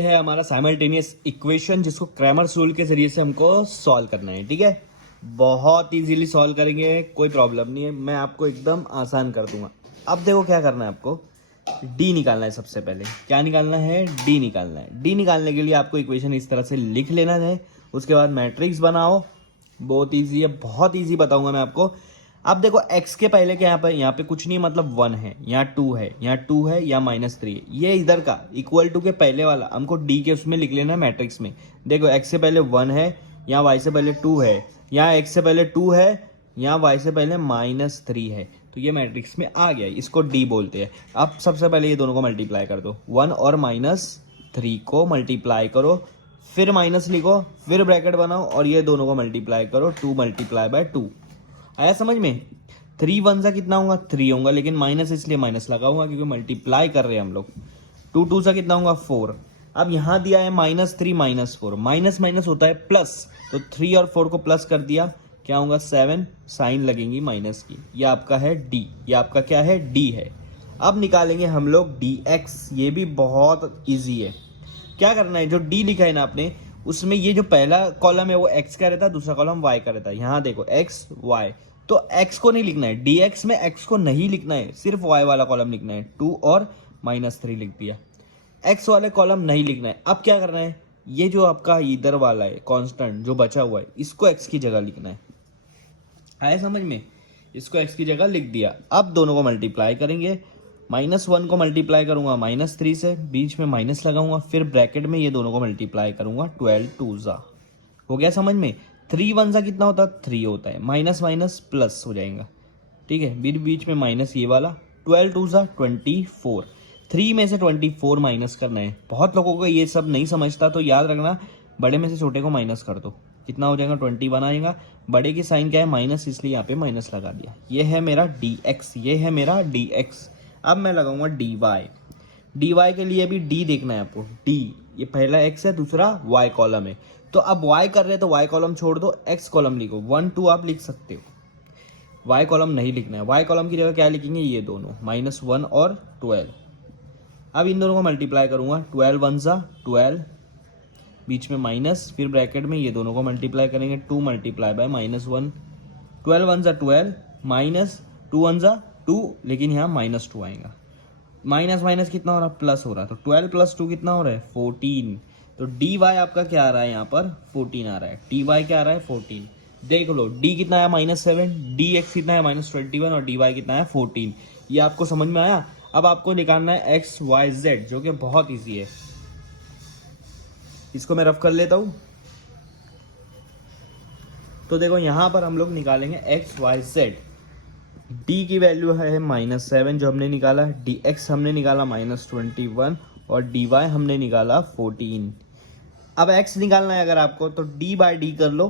है हमारा simultaneous equation जिसको क्रैमर्स रूल के जरिए से हमको सॉल्व करना है। ठीक है, बहुत इजीली सॉल्व करेंगे, कोई प्रॉब्लम नहीं है, मैं आपको एकदम आसान कर दूंगा। अब देखो क्या करना है, आपको डी निकालना है। सबसे पहले क्या निकालना है? डी निकालना है। डी निकालने के लिए आपको इक्वेशन इस तरह से लिख लेना है, उसके बाद मैट्रिक्स बनाओ। बहुत ईजी है, बहुत ईजी बताऊंगा मैं आपको। अब देखो x के पहले के यहाँ पे कुछ नहीं, मतलब 1 है, यहाँ 2 है, यहाँ 2 है, या -3 है। ये इधर का इक्वल टू के पहले वाला हमको d के उसमें लिख लेना है मैट्रिक्स में। देखो x से पहले 1 है, यहाँ y से पहले 2 है, यहाँ x से पहले 2 है, यहाँ y से पहले -3 है। तो ये मैट्रिक्स में आ गया, इसको d बोलते हैं। अब सबसे पहले ये दोनों को मल्टीप्लाई कर दो, 1 और -3 को मल्टीप्लाई करो, फिर माइनस लिखो, फिर ब्रैकेट बनाओ और ये दोनों को मल्टीप्लाई करो, 2 मल्टीप्लाई बाय 2। आया समझ में? 3 1 सा कितना होगा? 3 होगा, लेकिन माइनस इसलिए माइनस लगाऊंगा क्योंकि मल्टीप्लाई कर रहे हैं हम लोग। 2 2 सा कितना होगा? 4। अब यहाँ दिया है -3 -4, माइनस माइनस होता है प्लस, तो 3 और 4 को प्लस कर दिया, क्या होगा? 7, साइन लगेंगी माइनस की। ये आपका है डी, ये आपका क्या है? डी है। अब निकालेंगे हम लोग dx, ये भी बहुत ईजी है। क्या करना है, जो डी लिखा है ना आपने, उसमें ये जो पहला कॉलम है वो x का रहता है, दूसरा कॉलम y का रहता है। यहाँ देखो x y, तो x को नहीं लिखना है, dx में x को नहीं लिखना है, सिर्फ y वाला कॉलम लिखना है। 2 और -3 लिख दिया, x वाले कॉलम नहीं लिखना है। अब क्या करना है, ये जो आपका इधर वाला है कांस्टेंट जो बचा हुआ है, इसको x की जगह लिखना है। आया समझ में? इसको x की जगह लिख दिया। अब दोनों को मल्टीप्लाई करेंगे, -1 को मल्टीप्लाई करूंगा -3 से, बीच में माइनस लगाऊंगा, फिर ब्रैकेट में ये दोनों को मल्टीप्लाई करूंगा, 12 2 ज़ा। हो गया समझ में? 3 1 ज़ा कितना होता है? 3 होता है, माइनस माइनस प्लस हो जाएगा। ठीक है, बीच में माइनस ये वाला, 12 2 ज़ा 24। 3 में से 24 माइनस करना है। बहुत लोगों को ये सब नहीं समझता, तो याद रखना, बड़े में से छोटे को माइनस कर दो, कितना हो जाएगा? 21 आएगा। बड़े की साइन क्या है? माइनस, इसलिए यहाँ पे माइनस लगा दिया। ये है मेरा dx, ये है मेरा dx। अब मैं लगाऊंगा dy के लिए भी d देखना है आपको। d, ये पहला x है, दूसरा y कॉलम है। तो अब y कर रहे हैं तो y कॉलम छोड़ दो, x कॉलम लिखो। 1 2 आप लिख सकते हो, y कॉलम नहीं लिखना है। y कॉलम की जगह क्या लिखेंगे? ये दोनों, -1 और 12। अब इन दोनों को मल्टीप्लाई करूंगा, 12 1 ज़ा 12, बीच में माइनस, फिर ब्रैकेट में ये दोनों को मल्टीप्लाई करेंगे, 2 मल्टीप्लाई बाय -1, 12 1 ज़ा 12, माइनस 2 1 ज़ा 2, लेकिन यहाँ -2 आएगा। माइनस माइनस कितना हो रहा है? प्लस हो रहा है, तो 12 + 2 कितना हो रहा है? 14। तो डी वाई आपका क्या आ रहा है? यहाँ पर 14 आ रहा है। डी वाई क्या आ रहा है? 14। देख लो, डी कितना है? -7, डी एक्स कितना है? -21, और डी वाई कितना है? 14। ये आपको समझ में आया? अब आपको निकालना है एक्स वाई जेड, जो कि बहुत ईजी है। इसको मैं रफ कर लेता हूँ। तो देखो, यहाँ पर हम लोग निकालेंगे एक्स वाई जेड। डी की वैल्यू है -7 जो हमने निकाला, डी एक्स हमने निकाला -21, और डी वाई हमने निकाला 14। अब एक्स निकालना है अगर आपको, तो डी बाई डी कर लो।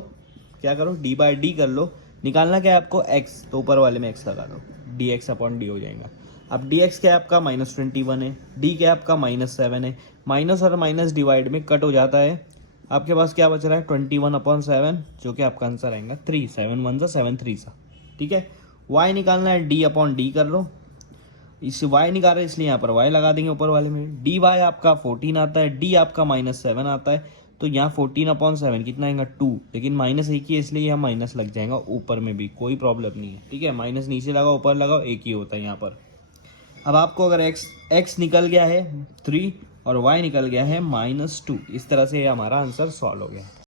क्या करो? डी बाई डी कर लो। निकालना क्या है आपको? एक्स, तो ऊपर वाले में एक्स लगा दो, डी एक्स अपॉन डी हो जाएगा। अब डी एक्स क्या है आपका? -21 है, डी क्या है आपका? -7 है। माइनस और माइनस डिवाइड में कट हो जाता है, आपके पास क्या बच रहा है? 21/7, जो कि आपका आंसर आएगा 3। 7 1 ज़ा 7 3 सा। ठीक है, y निकालना है, d अपॉन डी कर लो। इस y निकाल रहे इसलिए यहाँ पर y लगा देंगे ऊपर वाले में। dy आपका 14 आता है, d आपका -7 आता है, तो यहाँ 14/7 कितना आएगा? 2, लेकिन -1 ही है इसलिए यहाँ माइनस लग जाएगा ऊपर में भी, कोई प्रॉब्लम नहीं है। ठीक है, माइनस नीचे लगाओ ऊपर लगाओ, एक ही होता है यहाँ पर। अब आपको अगर x निकल गया है 3 और y निकल गया है -2, इस तरह से हमारा आंसर सॉल्व हो गया।